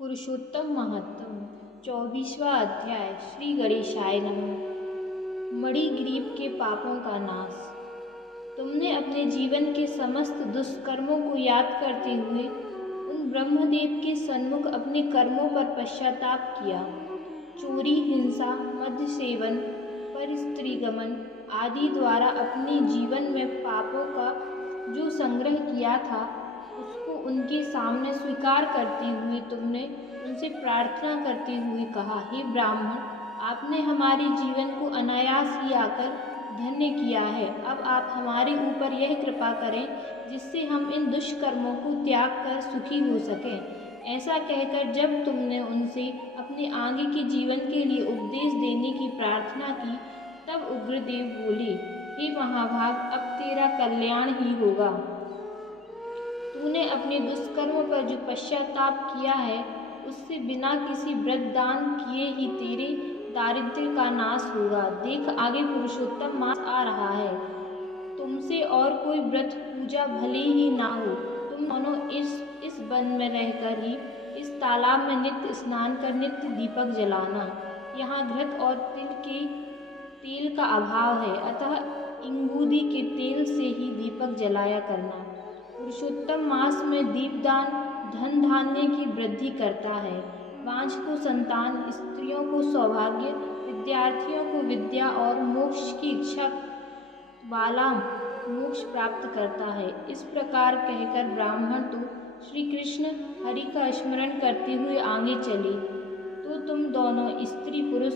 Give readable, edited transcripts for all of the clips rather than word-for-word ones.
पुरुषोत्तम महत्तम 24वां अध्याय। श्री गणेशाय नमः। मणिग्रीव के पापों का नाश। तुमने अपने जीवन के समस्त दुष्कर्मों को याद करते हुए उन ब्रह्मदेव के सन्मुख अपने कर्मों पर पश्चाताप किया। चोरी, हिंसा, मद्य सेवन, परस्त्रीगमन आदि द्वारा अपने जीवन में पापों का जो संग्रह किया था उसको उनके सामने स्वीकार करते हुए तुमने उनसे प्रार्थना करते हुए कहा, हे ब्राह्मण, आपने हमारे जीवन को अनायास ही आकर धन्य किया है। अब आप हमारे ऊपर यह कृपा करें जिससे हम इन दुष्कर्मों को त्याग कर सुखी हो सकें। ऐसा कहकर जब तुमने उनसे अपने आगे के जीवन के लिए उपदेश देने की प्रार्थना की तब उग्रदेव बोले, हे महाभाग, अब तेरा कल्याण ही होगा। तूने अपने दुष्कर्मों पर जो पश्चाताप किया है उससे बिना किसी व्रत दान किए ही तेरे दारिद्र्य का नाश होगा। देख, आगे पुरुषोत्तम मास आ रहा है। तुमसे और कोई व्रत पूजा भले ही ना हो, तुम दोनों इस वन में रहकर ही इस तालाब में नित्य स्नान कर नित्य दीपक जलाना। यहाँ घृत और तेल का अभाव है, अतः इंगूदी के तेल से ही दीपक जलाया करना। पुरुषोत्तम मास में दीपदान धन धान्य की वृद्धि करता है, बांझ को संतान, स्त्रियों को सौभाग्य, विद्यार्थियों को विद्या और मोक्ष की इच्छा वाला मोक्ष प्राप्त करता है। इस प्रकार कहकर ब्राह्मण तो श्री कृष्ण हरि का स्मरण करते हुए आगे चले तो तुम दोनों स्त्री पुरुष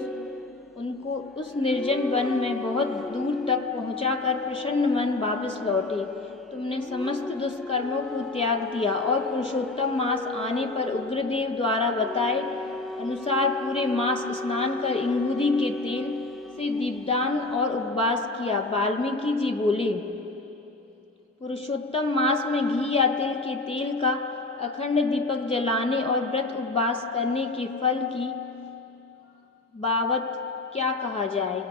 उनको उस निर्जन वन में बहुत दूर तक पहुंचाकर प्रसन्न मन वापस लौटे। तुमने समस्त दुष्कर्मों को त्याग दिया और पुरुषोत्तम मास आने पर उग्रदेव द्वारा बताए अनुसार पूरे मास स्नान कर इंगूदी के तेल से दीपदान और उपवास किया। वाल्मीकि जी बोले, पुरुषोत्तम मास में घी या तिल के तेल का अखंड दीपक जलाने और व्रत उपवास करने के फल की बाबत क्या कहा जाए।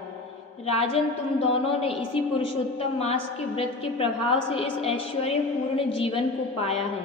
राजन, तुम दोनों ने इसी पुरुषोत्तम मास के व्रत के प्रभाव से इस ऐश्वर्यपूर्ण जीवन को पाया है।